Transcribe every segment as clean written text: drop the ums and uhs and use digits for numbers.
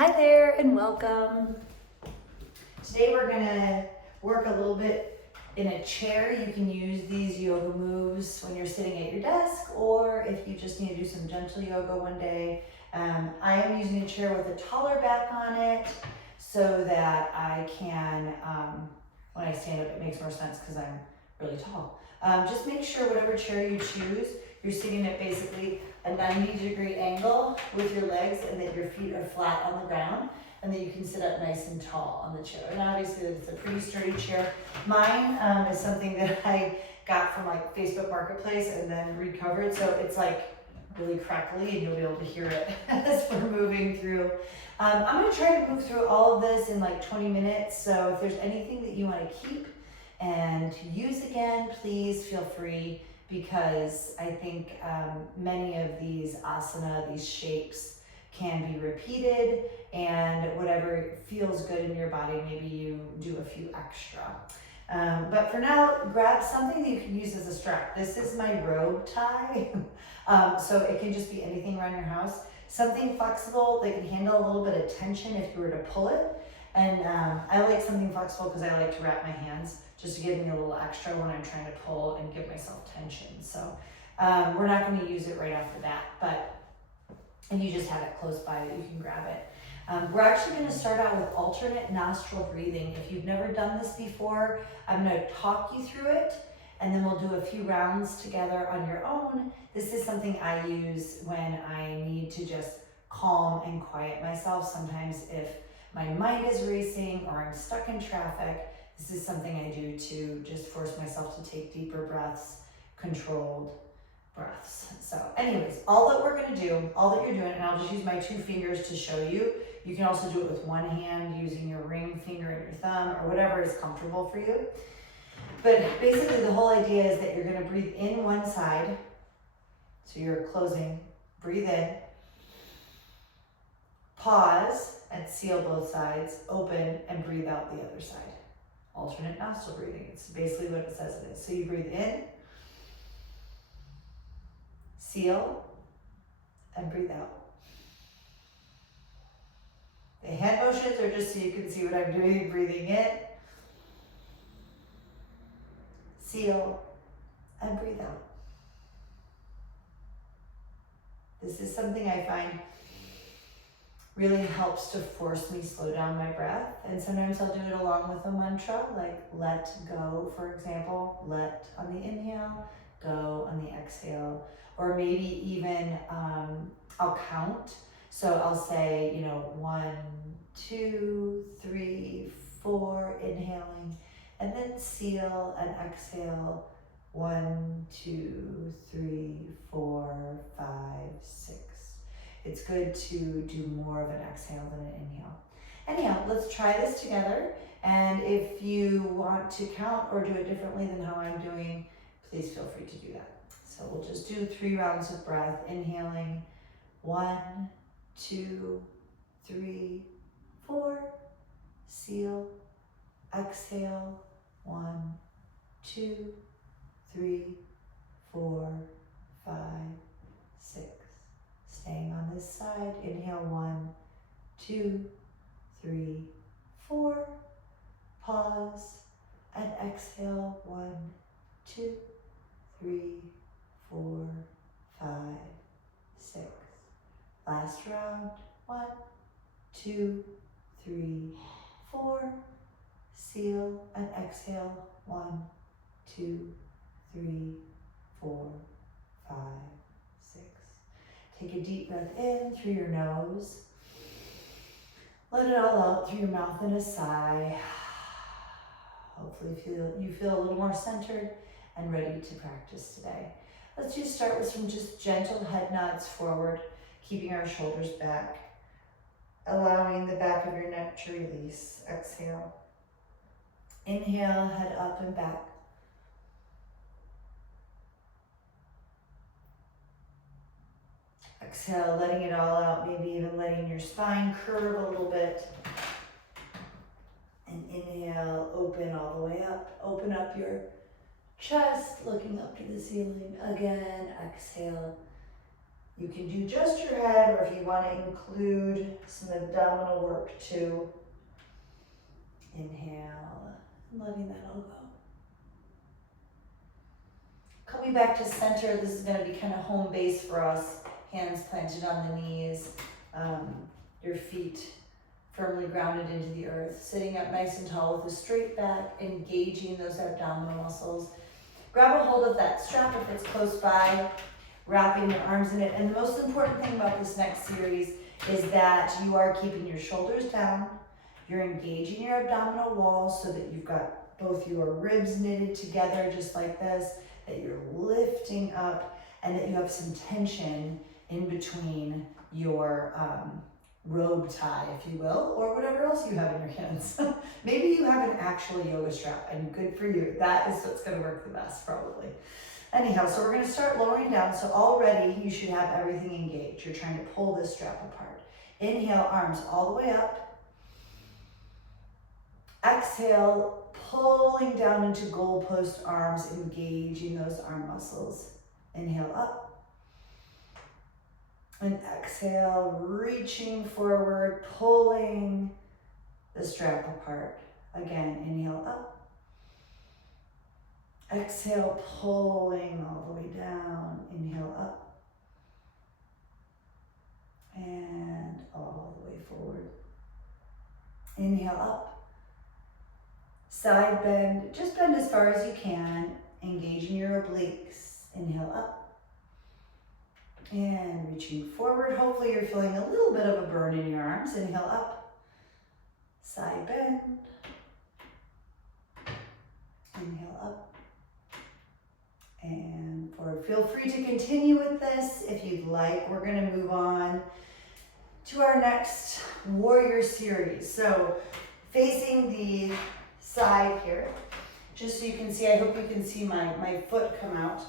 Hi there and welcome. Today we're gonna work a little bit in a chair. You can use these yoga moves when you're sitting at your desk, or if you just need to do some gentle yoga one day. I am using a chair with a taller back on it so that I can, when I stand up, it makes more sense because I'm really tall. Just make sure whatever chair you choose, you're sitting at basically a 90-degree angle with your legs and that your feet are flat on the ground and that you can sit up nice and tall on the chair. And obviously it's a pretty sturdy chair. Mine is something that I got from like Facebook Marketplace and then recovered. So it's like really crackly and you'll be able to hear it as we're moving through. I'm gonna try to move through all of this in like 20 minutes. So if there's anything that you wanna keep and use again, please feel free, because I think many of these asana, these shapes, can be repeated, and whatever feels good in your body, maybe you do a few extra. But for now, grab something that you can use as a strap. This is my robe tie, so it can just be anything around your house. Something flexible that can handle a little bit of tension if you were to pull it. And I like something flexible because I like to wrap my hands just to give me a little extra when I'm trying to pull and give myself tension. So we're not going to use it right off the bat, and you just have it close by that you can grab it. We're actually going to start out with alternate nostril breathing. If you've never done this before, I'm going to talk you through it, and then we'll do a few rounds together on your own. This is something I use when I need to just calm and quiet myself. Sometimes if my mind is racing or I'm stuck in traffic, this is something I do to just force myself to take deeper breaths, controlled breaths. So anyways, all that we're gonna do, all that you're doing, and I'll just use my 2 fingers to show you. You can also do it with one hand using your ring finger and your thumb or whatever is comfortable for you. But basically the whole idea is that you're gonna breathe in one side. So you're closing, breathe in, pause and seal both sides, open and breathe out the other side. Alternate nostril breathing, it's basically what it says it is. So you breathe in, seal, and breathe out. The hand motions are just so you can see what I'm doing. Breathing in, seal, and breathe out. This is something I find really helps to force me slow down my breath. And sometimes I'll do it along with a mantra, like let go, for example. Let on the inhale, go on the exhale. Or maybe even I'll count. So I'll say, 1, 2, 3, 4, inhaling, and then seal and exhale. 1, 2, 3, 4, 5, 6. It's good to do more of an exhale than an inhale. Anyhow, let's try this together. And if you want to count or do it differently than how I'm doing, please feel free to do that. So we'll just do 3 rounds of breath. Inhaling, 1, 2, 3, 4. Seal, exhale, 1, 2, 3, 4, 5, 6. Staying on this side, inhale 1, 2, 3, 4. Pause and exhale 1, 2, 3, 4, 5, 6. Last round, 1, 2, 3, 4. Seal and exhale 1, 2, 3, 4, 5, 6. Take a deep breath in through your nose. Let it all out through your mouth in a sigh. Hopefully you feel a little more centered and ready to practice today. Let's just start with some just gentle head nods forward, keeping our shoulders back, allowing the back of your neck to release. Exhale. Inhale, head up and back. Exhale, letting it all out, maybe even letting your spine curve a little bit. And inhale, open all the way up. Open up your chest, looking up to the ceiling. Again, exhale. You can do just your head, or if you want to include some abdominal work too. Inhale, letting that all go. Coming back to center, this is going to be kind of home base for us. Hands planted on the knees, your feet firmly grounded into the earth. Sitting up nice and tall with a straight back, engaging those abdominal muscles. Grab a hold of that strap if it's close by, wrapping your arms in it. And the most important thing about this next series is that you are keeping your shoulders down. You're engaging your abdominal wall so that you've got both your ribs knitted together just like this, that you're lifting up, and that you have some tension in between your robe tie, if you will, or whatever else you have in your hands. Maybe you have an actual yoga strap, and good for you. That is what's going to work the best, probably. Anyhow, so we're going to start lowering down. So already you should have everything engaged. You're trying to pull this strap apart. Inhale, arms all the way up. Exhale, pulling down into goalpost arms, engaging those arm muscles. Inhale up. And exhale, reaching forward, pulling the strap apart. Again, inhale up. Exhale, pulling all the way down. Inhale up. And all the way forward. Inhale up. Side bend, just bend as far as you can. Engaging your obliques. Inhale up. And reaching forward. Hopefully you're feeling a little bit of a burn in your arms. Inhale up. Side bend. Inhale up. And forward. Feel free to continue with this if you'd like. We're going to move on to our next warrior series. So facing the side here, just so you can see, I hope you can see my foot come out.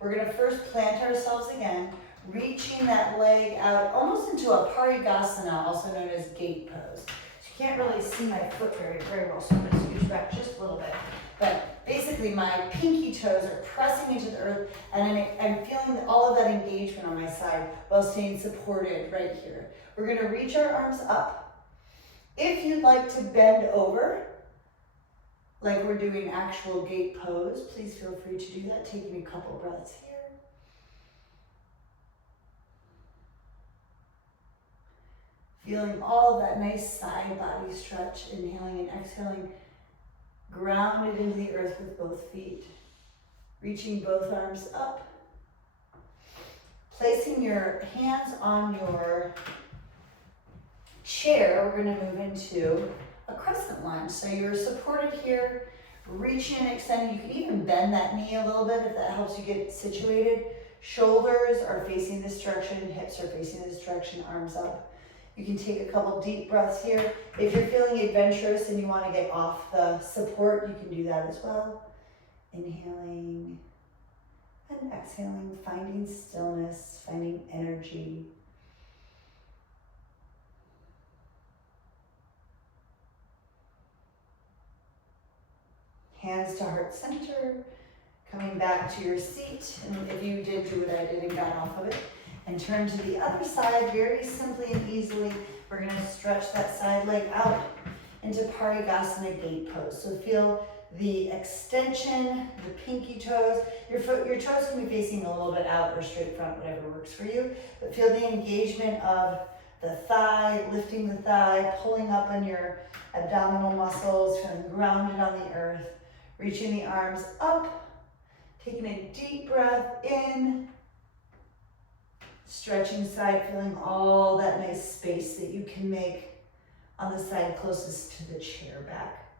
We're going to first plant ourselves again, reaching that leg out almost into a Parigasana, also known as gate pose. So you can't really see my foot very well, so I'm going to scooch back just a little bit. But basically my pinky toes are pressing into the earth, and I'm feeling all of that engagement on my side while staying supported right here. We're going to reach our arms up. If you'd like to bend over, like we're doing actual gate pose, please feel free to do that. Taking a couple breaths here. Feeling all of that nice side body stretch, inhaling and exhaling, grounded into the earth with both feet. Reaching both arms up. Placing your hands on your chair, we're going to move into a crescent lunge. So you're supported here, reaching and extending. You can even bend that knee a little bit if that helps you get situated. Shoulders are facing this direction, hips are facing this direction, arms up. You can take a couple deep breaths here. If you're feeling adventurous and you want to get off the support, you can do that as well. Inhaling and exhaling, finding stillness, finding energy. Hands to heart center, coming back to your seat. And if you did do what I did and got off of it, and turn to the other side very simply and easily. We're going to stretch that side leg out into Parigasana gate pose. So feel the extension, the pinky toes. Your toes can be facing a little bit out or straight front, whatever works for you. But feel the engagement of the thigh, lifting the thigh, pulling up on your abdominal muscles, feeling grounded on the earth. Reaching the arms up, taking a deep breath in. Stretching side, feeling all that nice space that you can make on the side closest to the chair back.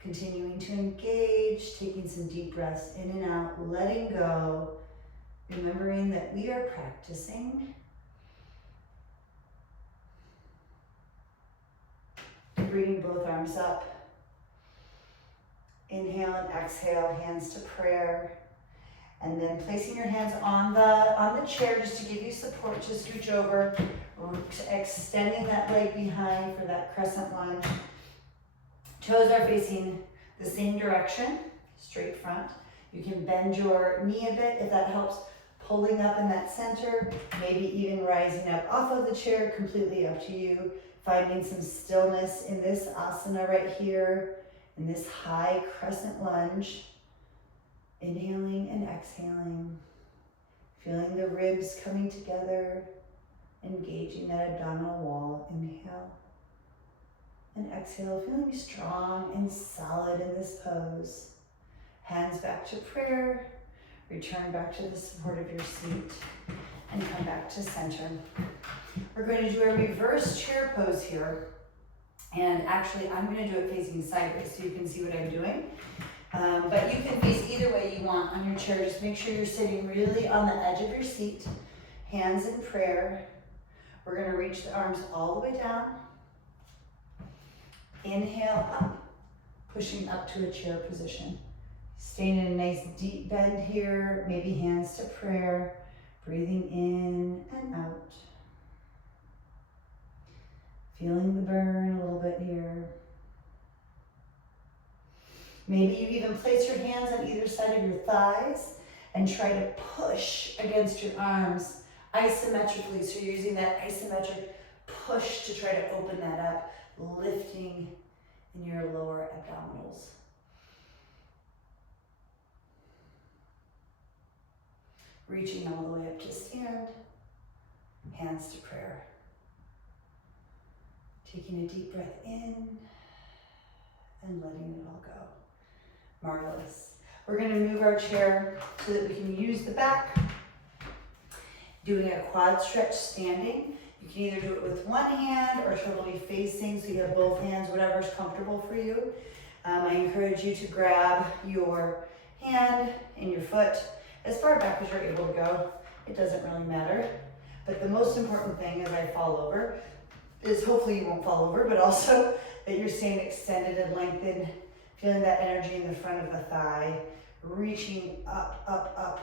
Continuing to engage, taking some deep breaths in and out, letting go, remembering that we are practicing. Bringing both arms up. Inhale and exhale, hands to prayer. And then placing your hands on the chair just to give you support to scooch over, extending that leg behind for that crescent lunge. Toes are facing the same direction, straight front. You can bend your knee a bit if that helps. pulling up in that center, maybe even rising up off of the chair, completely up to you. Finding some stillness in this asana right here, in this high crescent lunge. Inhaling and exhaling. Feeling the ribs coming together, engaging that abdominal wall. Inhale and exhale, feeling strong and solid in this pose. Hands back to prayer, return back to the support of your seat, and come back to center. We're going to do a reverse chair pose here. And actually, I'm going to do it facing sideways so you can see what I'm doing. But you can face either way you want on your chair. Just make sure you're sitting really on the edge of your seat. Hands in prayer. We're going to reach the arms all the way down. Inhale up, pushing up to a chair position. Staying in a nice deep bend here. Maybe hands to prayer. Breathing in and out. Feeling the burn a little bit here. Maybe you even place your hands on either side of your thighs and try to push against your arms isometrically. So you're using that isometric push to try to open that up, lifting in your lower abdominals. Reaching all the way up to stand, hands to prayer. Taking a deep breath in and letting it all go. Marvelous. We're going to move our chair so that we can use the back. Doing a quad stretch standing. You can either do it with one hand or totally facing, so you have both hands, whatever's comfortable for you. I encourage you to grab your hand and your foot as far back as you're able to go. It doesn't really matter. But the most important thing as I fall over is hopefully you won't fall over, but also that you're staying extended and lengthened, feeling that energy in the front of the thigh, reaching up, up, up,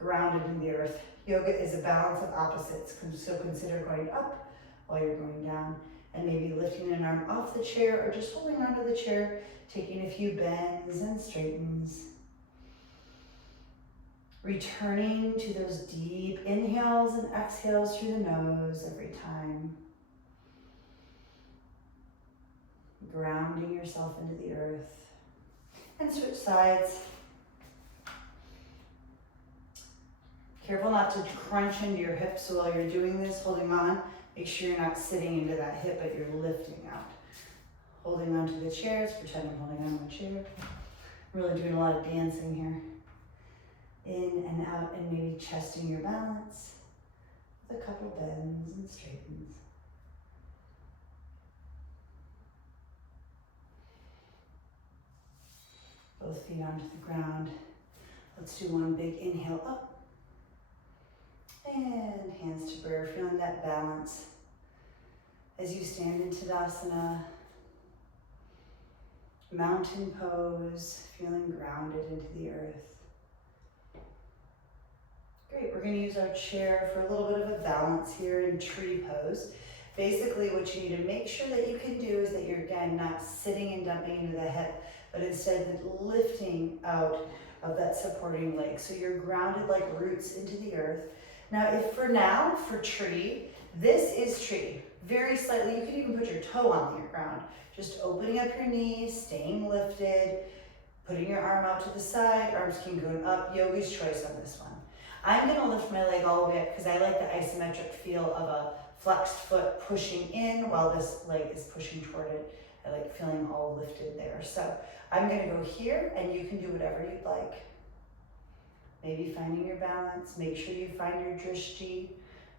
grounded in the earth. Yoga is a balance of opposites, so consider going up while you're going down, and maybe lifting an arm off the chair or just holding onto the chair, taking a few bends and straightens. Returning to those deep inhales and exhales through the nose every time. Grounding yourself into the earth. And switch sides. Careful not to crunch into your hips, so while you're doing this, holding on, make sure you're not sitting into that hip, but you're lifting out. Holding onto the chairs, pretend I'm holding on to a chair. I'm really doing a lot of dancing here. In and out, and maybe chesting your balance with a couple bends and straightens. Both feet onto the ground. Let's do one big inhale up. And hands to prayer, feeling that balance as you stand in Tadasana. Mountain pose, feeling grounded into the earth. Great, we're going to use our chair for a little bit of a balance here in tree pose. Basically what you need to make sure that you can do is that you're, again, not sitting and dumping into the hip, but instead lifting out of that supporting leg. So you're grounded like roots into the earth. Now, for tree, this is tree. Very slightly, you could even put your toe on the ground. Just opening up your knees, staying lifted, putting your arm out to the side, arms can go up, yogi's choice on this one. I'm gonna lift my leg all the way up because I like the isometric feel of a flexed foot pushing in while this leg is pushing toward it. I like feeling all lifted there. So I'm gonna go here and you can do whatever you'd like. Maybe finding your balance, make sure you find your drishti,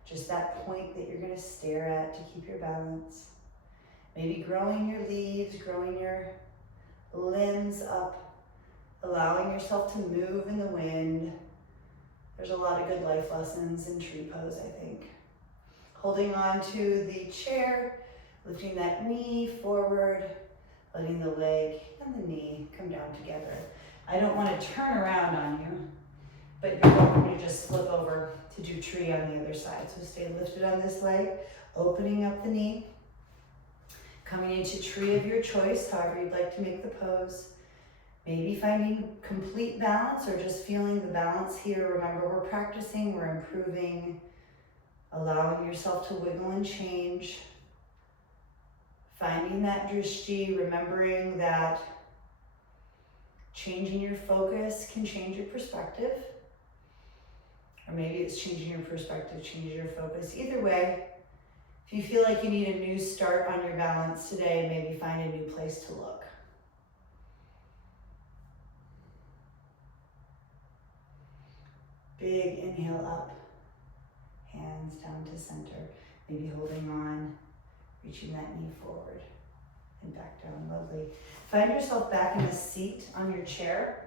just that point that you're gonna stare at to keep your balance. Maybe growing your leaves, growing your limbs up, allowing yourself to move in the wind. There's a lot of good life lessons in tree pose, I think. Holding on to the chair, lifting that knee forward, letting the leg and the knee come down together. I don't want to turn around on you, but you're welcome to just flip over to do tree on the other side. So stay lifted on this leg, opening up the knee, coming into tree of your choice, however you'd like to make the pose. Maybe finding complete balance or just feeling the balance here. Remember, we're practicing, we're improving, allowing yourself to wiggle and change. Finding that drishti, remembering that changing your focus can change your perspective. Or maybe it's changing your perspective, changes your focus. Either way, if you feel like you need a new start on your balance today, maybe find a new place to look. Big inhale up, hands down to center, maybe holding on, reaching that knee forward and back down, lovely. Find yourself back in a seat on your chair.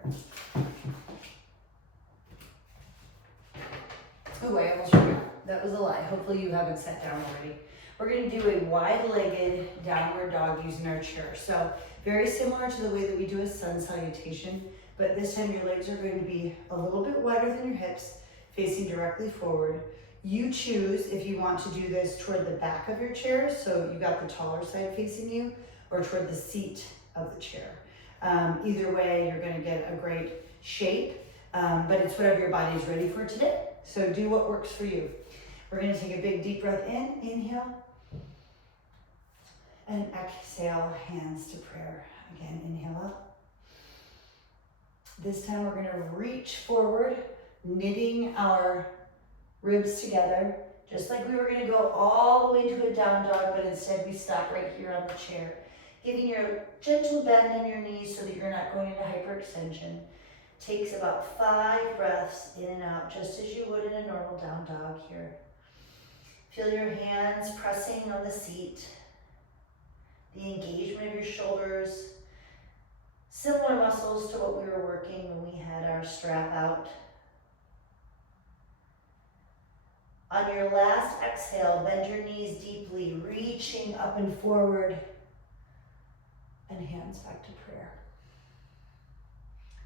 Ooh, I almost forgot. That was a lie. Hopefully you haven't sat down already. We're gonna do a wide-legged downward dog using our chair. So very similar to the way that we do a sun salutation, but this time your legs are going to be a little bit wider than your hips, facing directly forward. You choose if you want to do this toward the back of your chair, so you got the taller side facing you, or toward the seat of the chair. Either way, you're gonna get a great shape, but it's whatever your body is ready for today. So do what works for you. We're gonna take a big deep breath in, inhale, and exhale, hands to prayer. Again, inhale up. This time we're gonna reach forward, knitting our ribs together, just like we were gonna go all the way to a down dog, but instead we stop right here on the chair. Giving you a gentle bend in your knees so that you're not going into hyperextension. Takes about 5 breaths in and out, just as you would in a normal down dog here. Feel your hands pressing on the seat, the engagement of your shoulders, similar muscles to what we were working when we had our strap out. On your last exhale, bend your knees deeply, reaching up and forward, and hands back to prayer.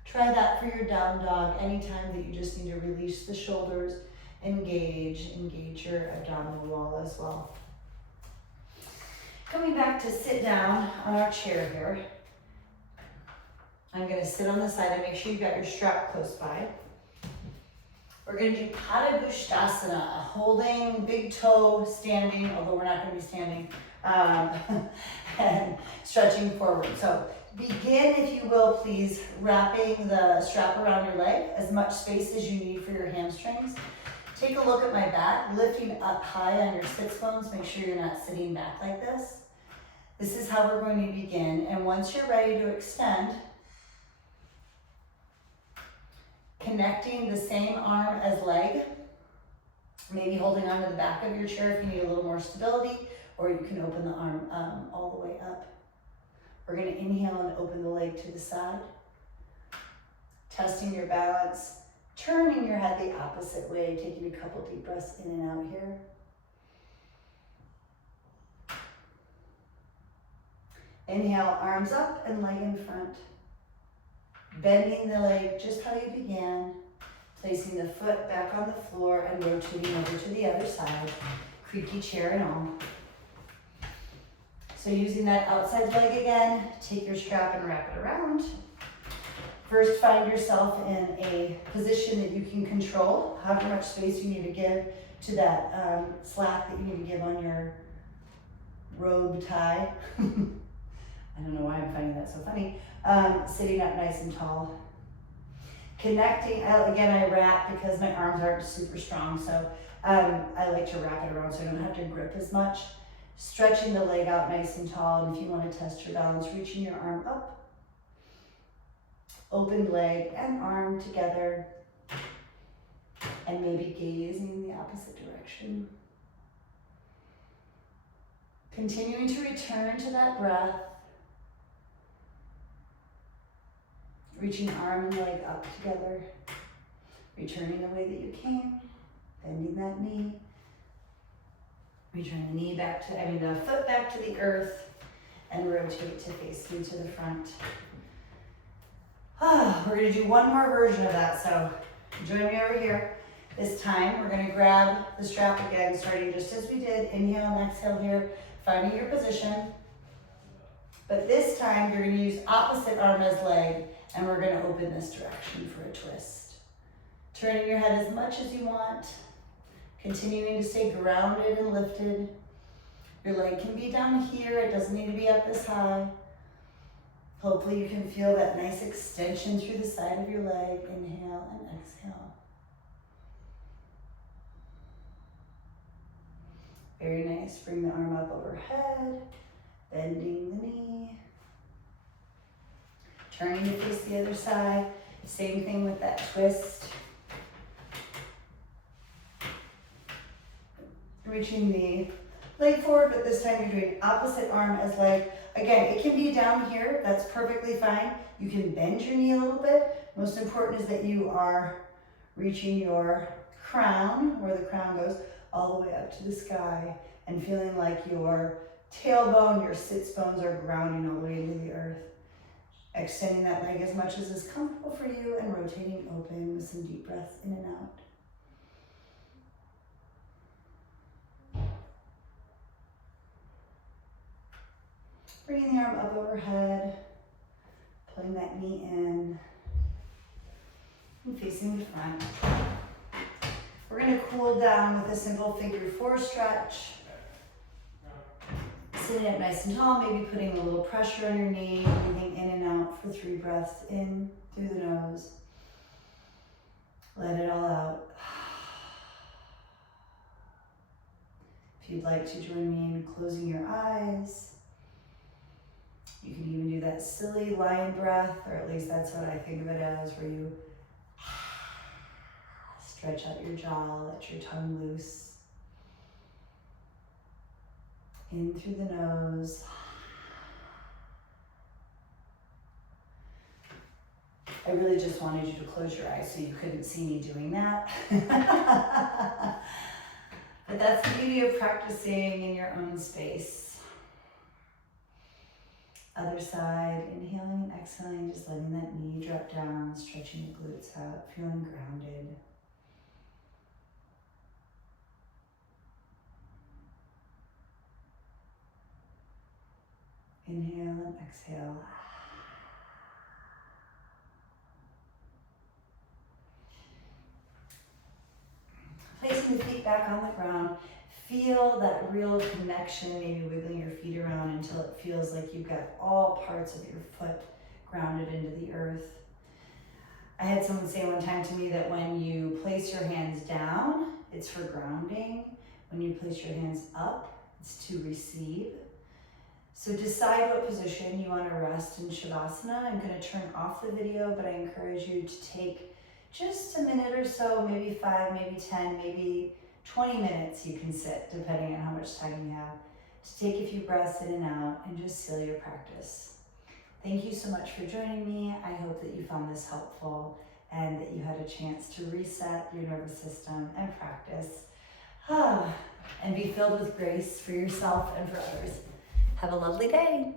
Try that for your down dog anytime that you just need to release the shoulders, engage your abdominal wall as well. Coming back to sit down on our chair here. I'm gonna sit on the side and make sure you've got your strap close by. We're gonna do Pada Gustasana, holding big toe standing, although we're not gonna be standing, and stretching forward. So begin, if you will, please, wrapping the strap around your leg, as much space as you need for your hamstrings. Take a look at my back, lifting up high on your sits bones. Make sure you're not sitting back like this. This is how we're going to begin. And once you're ready to extend, connecting the same arm as leg, maybe holding onto the back of your chair if you need a little more stability, or you can open the arm all the way up. We're gonna inhale and open the leg to the side, testing your balance, turning your head the opposite way, taking a couple deep breaths in and out here. Inhale, arms up and leg in front. Bending the leg just how you began, placing the foot back on the floor and rotating over to the other side, creaky chair and all. So using that outside leg again, take your strap and wrap it around. First, find yourself in a position that you can control, however much space you need to give to that slack that you need to give on your robe tie. I don't know why I'm finding that so funny. Sitting up nice and tall. Connecting, again I wrap because my arms aren't super strong, so I like to wrap it around so I don't have to grip as much. Stretching the leg out nice and tall, and if you want to test your balance, reaching your arm up. Open leg and arm together, and maybe gazing in the opposite direction. Continuing to return to that breath. Reaching arm and leg up together. Returning the way that you came. Bending that knee. Return the knee back to, the foot back to the earth, and rotate to face me to the front. We're gonna do one more version of that, so join me over here. This time, we're gonna grab the strap again, starting just as we did. Inhale and exhale here, finding your position. But this time, you're gonna use opposite arm as leg, And we're gonna open this direction for a twist. Turning your head as much as you want. Continuing to stay grounded and lifted. Your leg can be down here, it doesn't need to be up this high. Hopefully you can feel that nice extension through the side of your leg. Inhale and exhale. Very nice. Bring the arm up overhead, bending the knee. Turning to face the other side. Same thing with that twist. Reaching the leg forward, but this time you're doing opposite arm as leg. Again, it can be down here. That's perfectly fine. You can bend your knee a little bit. Most important is that you are reaching your crown, where the crown goes, all the way up to the sky, and feeling like your tailbone, your sits bones are grounding all the way into the earth. Extending that leg as much as is comfortable for you and rotating open with some deep breaths in and out. Bringing the arm up overhead, pulling that knee in, and facing the front. We're gonna cool down with a simple figure 4 stretch. Sitting up nice and tall, maybe putting a little pressure on your knee, breathing in and out for 3 breaths in through the nose. Let it all out. If you'd like to join me in closing your eyes, you can even do that silly lion breath, or at least that's what I think of it as, where you stretch out your jaw, let your tongue loose. In through the nose. I really just wanted you to close your eyes so you couldn't see me doing that. But that's the beauty of practicing in your own space. Other side, inhaling and exhaling, just letting that knee drop down, stretching the glutes out, feeling grounded. Inhale and exhale. Placing the feet back on the ground. Feel that real connection, maybe wiggling your feet around until it feels like you've got all parts of your foot grounded into the earth. I had someone say one time to me that when you place your hands down, it's for grounding. When you place your hands up, it's to receive. So decide what position you want to rest in Shavasana. I'm going to turn off the video, but I encourage you to take just a minute or so, maybe 5, maybe 10, maybe 20 minutes you can sit, depending on how much time you have, to take a few breaths in and out and just seal your practice. Thank you so much for joining me. I hope that you found this helpful and that you had a chance to reset your nervous system and practice. And be filled with grace for yourself and for others. Have a lovely day.